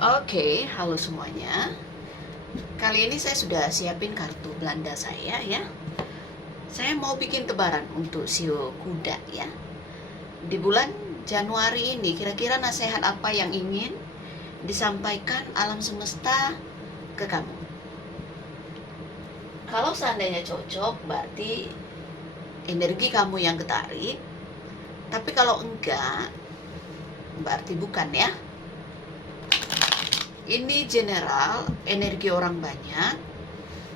Oke, halo semuanya. Kali ini saya sudah siapin kartu Belanda saya ya. Saya mau bikin tebaran untuk sio kuda ya. Di bulan Januari ini kira-kira nasihat apa yang ingin disampaikan alam semesta ke kamu? Kalau seandainya cocok berarti energi kamu yang ketarik. Tapi kalau enggak berarti bukan ya. Ini general, energi orang banyak,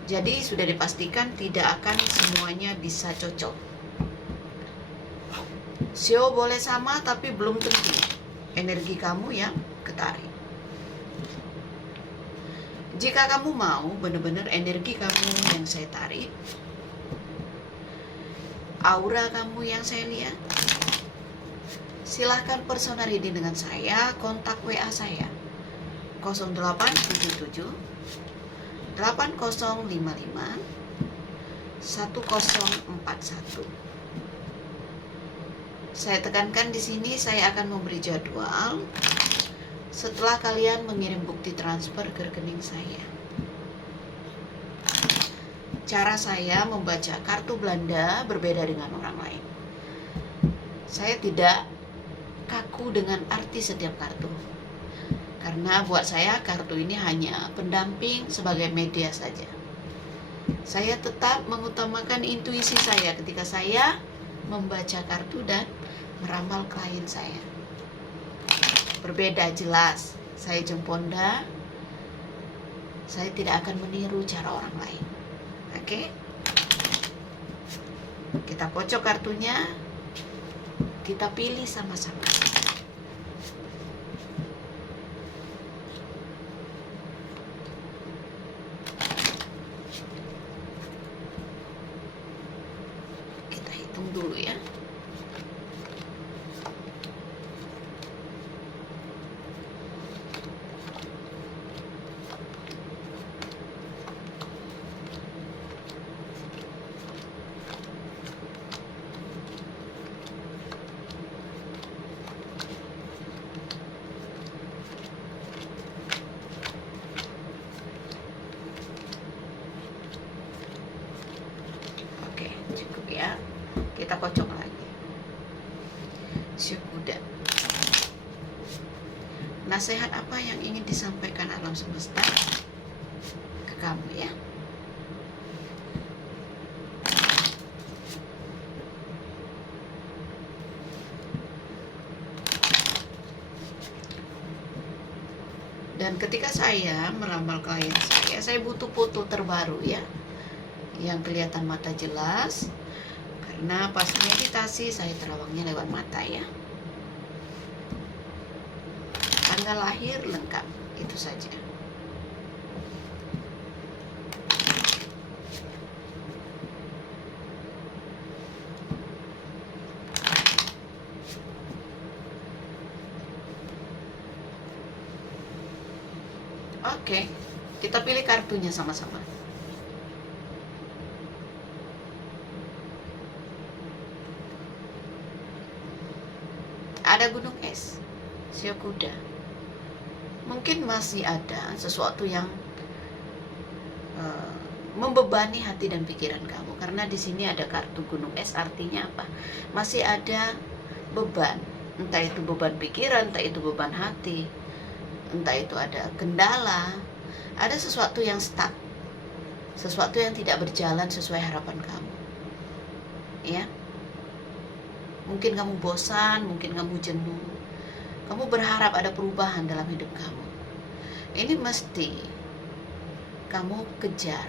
jadi sudah dipastikan tidak akan semuanya bisa cocok. Sio boleh sama tapi belum tentu energi kamu yang ketarik. Jika kamu mau benar-benar energi kamu yang saya tarik, aura kamu yang saya lihat, silahkan personal reading dengan saya, kontak WA saya 0877 8055 1041. Saya tekankan di sini saya akan memberi jadwal setelah kalian mengirim bukti transfer ke rekening saya. Cara saya membaca kartu Belanda berbeda dengan orang lain. Saya tidak kaku dengan arti setiap kartu. Karena buat saya kartu ini hanya pendamping sebagai media saja. Saya tetap mengutamakan intuisi saya ketika saya membaca kartu dan meramal klien saya. Berbeda jelas, saya jemponda, saya tidak akan meniru cara orang lain. Oke? Kita kocok kartunya, kita pilih sama-sama. Hitung dulu ya. Oke, cukup ya. Kita kocok lagi. Sio kuda. Nasihat apa yang ingin disampaikan alam semesta ke kamu ya? Dan ketika saya meramal klien saya butuh foto terbaru ya, yang kelihatan mata jelas. Karena pas meditasi saya terawangnya lewat mata ya. Tanggal lahir lengkap, itu saja. Oke, kita pilih kartunya sama-sama. Ada gunung es, sio kuda. Mungkin masih ada sesuatu yang membebani hati dan pikiran kamu. Karena di sini ada kartu gunung es, artinya apa? Masih ada beban, entah itu beban pikiran, entah itu beban hati, entah itu ada kendala, ada sesuatu yang stuck, sesuatu yang tidak berjalan sesuai harapan kamu. Ya. Mungkin kamu bosan, mungkin kamu jenuh. Kamu berharap ada perubahan dalam hidup kamu. Ini mesti kamu kejar,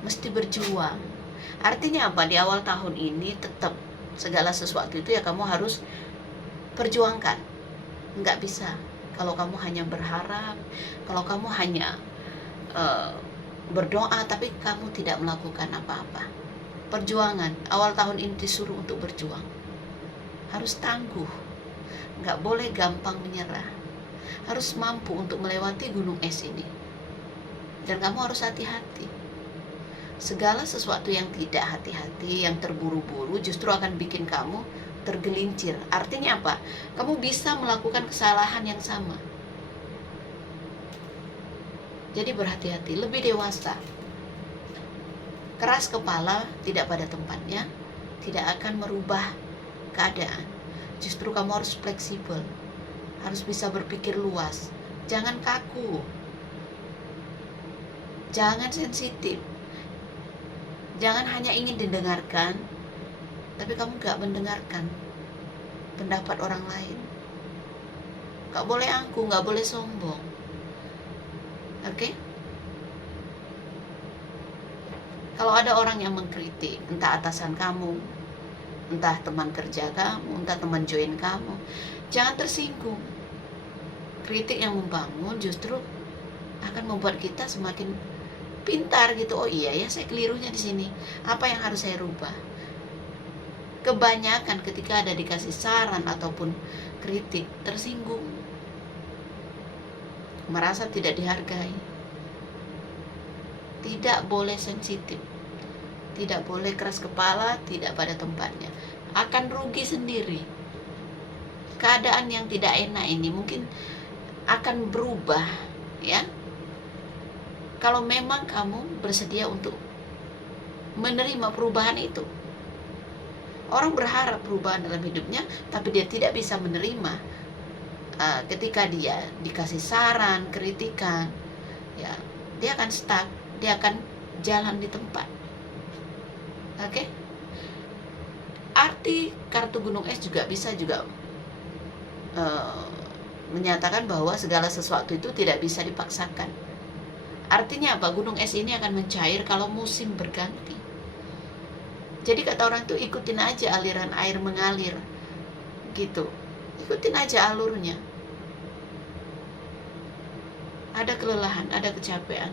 mesti berjuang. Artinya apa? Di awal tahun ini tetap segala sesuatu itu ya kamu harus perjuangkan. Nggak bisa kalau kamu hanya berharap, kalau kamu hanya berdoa tapi kamu tidak melakukan apa-apa. Perjuangan, awal tahun ini disuruh untuk berjuang. Harus tangguh, nggak boleh gampang menyerah, harus mampu untuk melewati gunung es ini. Dan kamu harus hati-hati. Segala sesuatu yang tidak hati-hati, yang terburu-buru justru akan bikin kamu tergelincir. Artinya apa? Kamu bisa melakukan kesalahan yang sama. Jadi berhati-hati, lebih dewasa. Keras kepala tidak pada tempatnya, tidak akan merubah keadaan. Justru kamu harus fleksibel, harus bisa berpikir luas. Jangan kaku, jangan sensitif, jangan hanya ingin didengarkan, tapi kamu gak mendengarkan pendapat orang lain. Gak boleh angkuh, gak boleh sombong. Oke? Kalau ada orang yang mengkritik, entah atasan kamu, entah teman kerja kamu, entah teman join kamu, jangan tersinggung. Kritik yang membangun justru akan membuat kita semakin pintar gitu. Oh iya ya, saya kelirunya di sini. Apa yang harus saya rubah? Kebanyakan ketika ada dikasih saran ataupun kritik, tersinggung, merasa tidak dihargai. Tidak boleh sensitif, tidak boleh keras kepala, tidak pada tempatnya. Akan rugi sendiri. Keadaan yang tidak enak ini mungkin akan berubah, ya. Kalau memang kamu bersedia untuk menerima perubahan itu. Orang berharap perubahan dalam hidupnya, tapi dia tidak bisa menerima. Ketika dia dikasih saran, kritikan, ya, dia akan stuck, dia akan jalan di tempat. Oke? Arti kartu gunung es juga bisa menyatakan bahwa segala sesuatu itu tidak bisa dipaksakan. Artinya apa? Gunung es ini akan mencair kalau musim berganti. Jadi kata orang itu, ikutin aja aliran air mengalir, gitu. Ikutin aja alurnya. Ada kelelahan, ada kecapean,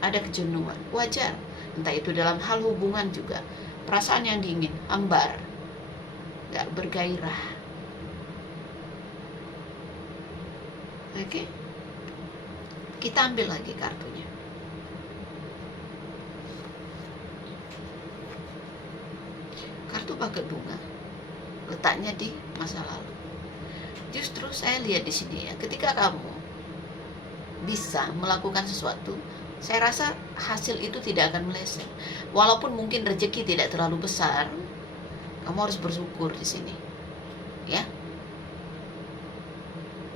ada kejenuhan, wajar. Entah itu dalam hal hubungan juga. Perasaan yang dingin, hambar, gak bergairah. Oke? Kita ambil lagi kartunya. Kartu paket bunga, letaknya di masa lalu. Justru saya lihat di sini ya, ketika kamu bisa melakukan sesuatu, saya rasa hasil itu tidak akan meleset. Walaupun mungkin rezeki tidak terlalu besar, kamu harus bersyukur di sini, ya.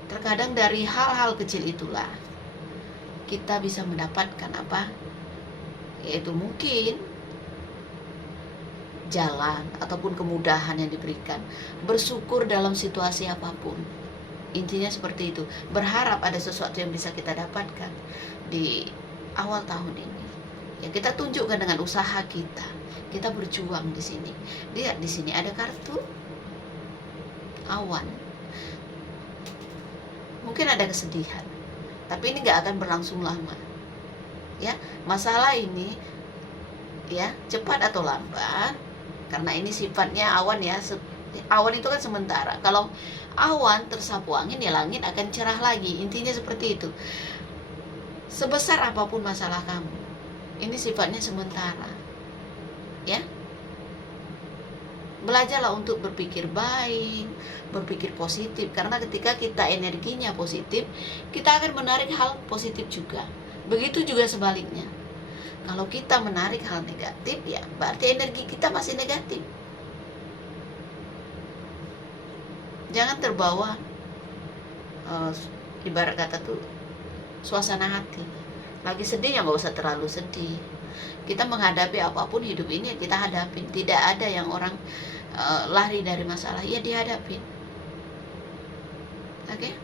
Terkadang dari hal-hal kecil itulah kita bisa mendapatkan apa? Yaitu mungkin jalan ataupun kemudahan yang diberikan. Bersyukur dalam situasi apapun. Intinya seperti itu. Berharap ada sesuatu yang bisa kita dapatkan di awal tahun ini. Ya, kita tunjukkan dengan usaha kita. Kita berjuang di sini. Lihat di sini ada kartu awan. Mungkin ada kesedihan, tapi ini gak akan berlangsung lama. Ya, masalah ini ya cepat atau lambat, karena ini sifatnya awan ya. Awan itu kan sementara. Kalau awan tersapu angin, ya langit akan cerah lagi. Intinya seperti itu. Sebesar apapun masalah kamu, ini sifatnya sementara, ya. Belajarlah untuk berpikir baik, berpikir positif. Karena ketika kita energinya positif, kita akan menarik hal positif juga. Begitu juga sebaliknya. Kalau kita menarik hal negatif, ya berarti energi kita masih negatif. Jangan terbawa ibarat kata tuh suasana hati. Lagi sedih ya nggak usah terlalu sedih. Kita menghadapi apapun hidup ini, ya kita hadapin. Tidak ada yang orang lari dari masalah, ya dihadapin. Oke?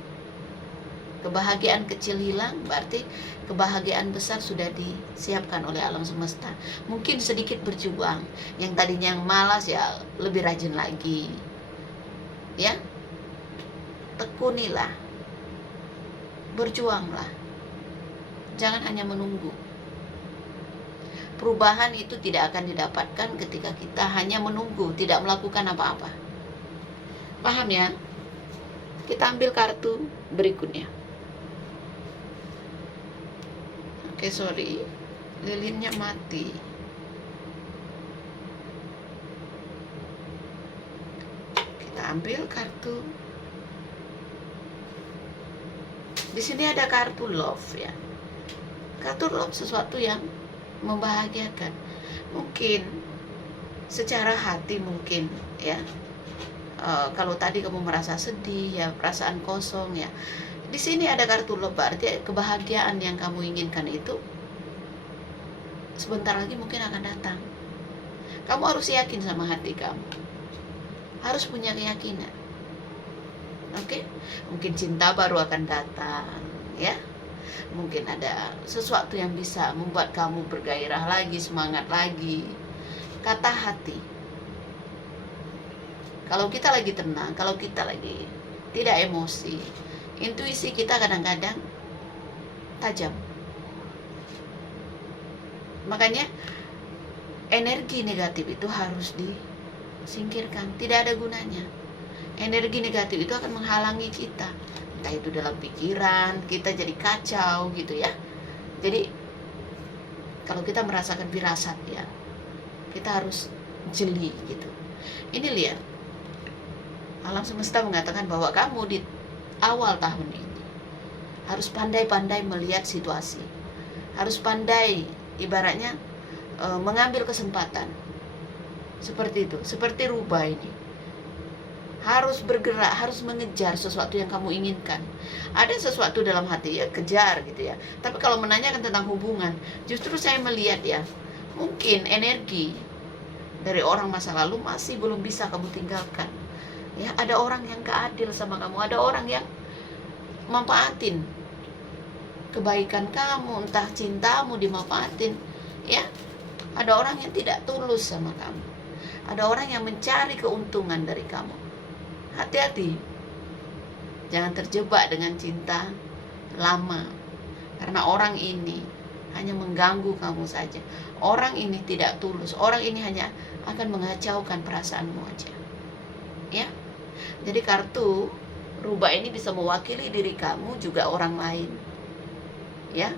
Kebahagiaan kecil hilang, berarti kebahagiaan besar sudah disiapkan oleh alam semesta. Mungkin sedikit berjuang, yang tadinya yang malas ya lebih rajin lagi, ya. Tekunilah, berjuanglah, jangan hanya menunggu. Perubahan itu tidak akan didapatkan ketika kita hanya menunggu, tidak melakukan apa-apa. Paham ya? Kita ambil kartu berikutnya. Oke, sorry, lilinnya mati. Kita ambil kartu. Di sini ada kartu love ya. Kartu love sesuatu yang membahagiakan. Mungkin secara hati mungkin ya, kalau tadi kamu merasa sedih ya, perasaan kosong ya, di sini ada kartu love, berarti kebahagiaan yang kamu inginkan itu sebentar lagi mungkin akan datang. Kamu harus yakin sama hati kamu, harus punya keyakinan. Oke? Mungkin cinta baru akan datang ya, mungkin ada sesuatu yang bisa membuat kamu bergairah lagi, semangat lagi. Kata hati, kalau kita lagi tenang, kalau kita lagi tidak emosi, intuisi kita kadang-kadang tajam. Makanya energi negatif itu harus disingkirkan, tidak ada gunanya. Energi negatif itu akan menghalangi kita, entah itu dalam pikiran, kita jadi kacau gitu ya. Jadi kalau kita merasakan firasat ya, kita harus jeli gitu. Ini lihat, alam semesta mengatakan bahwa kamu di awal tahun ini harus pandai-pandai melihat situasi, harus pandai ibaratnya mengambil kesempatan. Seperti itu, seperti rubah ini. Harus bergerak, harus mengejar sesuatu yang kamu inginkan. Ada sesuatu dalam hati ya, kejar gitu ya. Tapi kalau menanyakan tentang hubungan, justru saya melihat ya, mungkin energi dari orang masa lalu masih belum bisa kamu tinggalkan. Ya, ada orang yang gak adil sama kamu, ada orang yang manfaatin kebaikan kamu, entah cintamu dimanfaatin, ya. Ada orang yang tidak tulus sama kamu. Ada orang yang mencari keuntungan dari kamu. Hati-hati. Jangan terjebak dengan cinta lama. Karena orang ini hanya mengganggu kamu saja. Orang ini tidak tulus. Orang ini hanya akan mengacaukan perasaanmu aja. Ya. Jadi kartu rubah ini bisa mewakili diri kamu juga orang lain. Ya.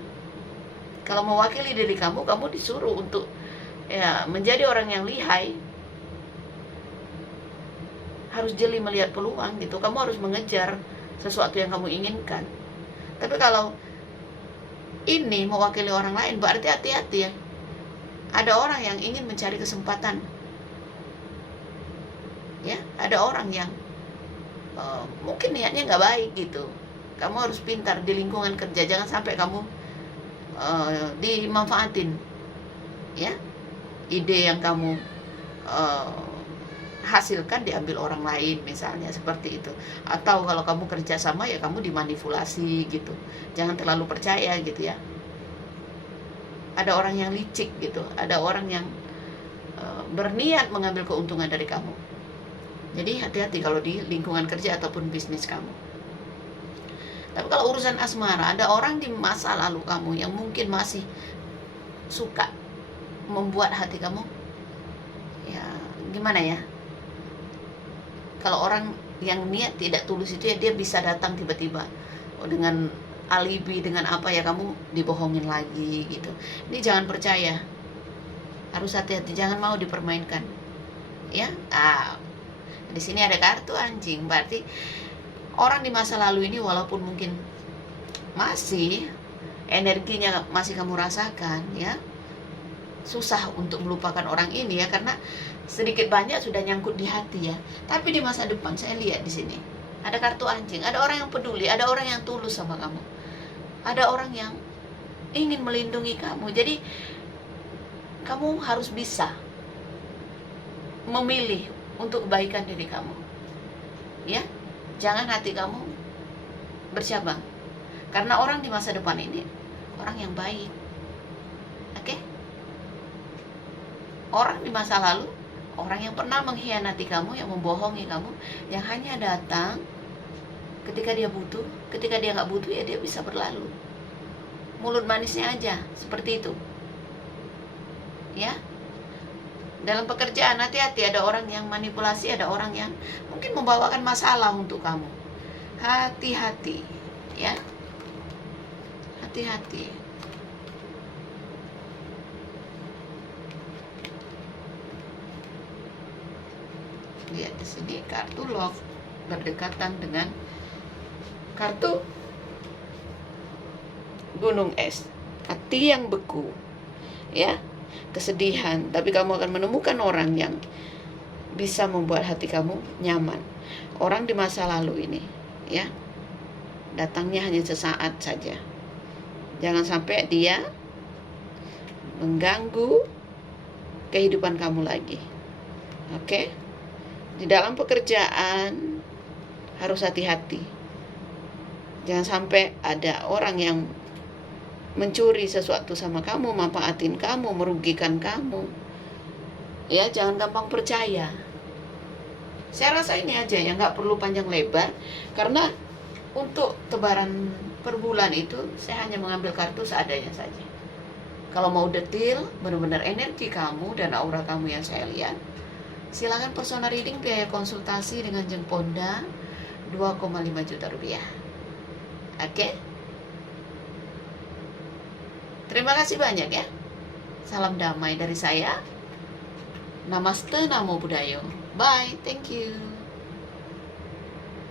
Kalau mewakili diri kamu, kamu disuruh untuk ya menjadi orang yang lihai. Harus jeli melihat peluang gitu. Kamu harus mengejar sesuatu yang kamu inginkan. Tapi kalau ini mewakili orang lain, berarti hati-hati ya. Ada orang yang ingin mencari kesempatan. Ya, ada orang yang mungkin niatnya nggak baik gitu. Kamu harus pintar di lingkungan kerja, jangan sampai kamu dimanfaatin. Ya, ide yang kamu hasilkan diambil orang lain misalnya, seperti itu. Atau kalau kamu kerja sama ya kamu dimanipulasi gitu. Jangan terlalu percaya gitu ya. Ada orang yang licik gitu, ada orang yang berniat mengambil keuntungan dari kamu. Jadi hati-hati kalau di lingkungan kerja ataupun bisnis kamu. Tapi kalau urusan asmara, ada orang di masa lalu kamu yang mungkin masih suka membuat hati kamu ya gimana ya. Kalau orang yang niat tidak tulus itu ya, dia bisa datang tiba-tiba dengan alibi, dengan apa ya, kamu dibohongin lagi gitu. Ini jangan percaya. Harus hati-hati, jangan mau dipermainkan. Ya. Di sini ada kartu anjing, berarti orang di masa lalu ini walaupun mungkin masih energinya masih kamu rasakan ya, susah untuk melupakan orang ini ya, karena sedikit banyak sudah nyangkut di hati ya. Tapi di masa depan saya lihat di sini ada kartu anjing, ada orang yang peduli, ada orang yang tulus sama kamu, ada orang yang ingin melindungi kamu. Jadi kamu harus bisa memilih untuk kebaikan diri kamu. Ya, jangan hati kamu bercabang. Karena orang di masa depan ini orang yang baik. Oke? Orang di masa lalu, orang yang pernah mengkhianati kamu, yang membohongi kamu, yang hanya datang ketika dia butuh, ketika dia nggak butuh ya dia bisa berlalu. Mulut manisnya aja, seperti itu. Ya. Dalam pekerjaan hati-hati, ada orang yang manipulasi, ada orang yang mungkin membawakan masalah untuk kamu. Hati-hati, ya. Hati-hati. Lihat di sini kartu love berdekatan dengan kartu gunung es. hati yang beku, ya, kesedihan. Tapi kamu akan menemukan orang yang bisa membuat hati kamu nyaman. Orang di masa lalu ini, ya, datangnya hanya sesaat saja. Jangan sampai dia mengganggu kehidupan kamu lagi. Oke? Di dalam pekerjaan harus hati-hati. Jangan sampai ada orang yang mencuri sesuatu sama kamu, manfaatin kamu, merugikan kamu. Ya, jangan gampang percaya. Saya rasa ini aja ya, nggak perlu panjang lebar. Karena untuk tebaran per bulan itu saya hanya mengambil kartu seadanya saja. Kalau mau detail, benar-benar energi kamu dan aura kamu yang saya lihat, silakan personal reading, biaya konsultasi dengan Jeng Ponda 2,5 juta rupiah. Oke? Terima kasih banyak ya. Salam damai dari saya. Namaste, Namo Buddhaya. Bye, thank you.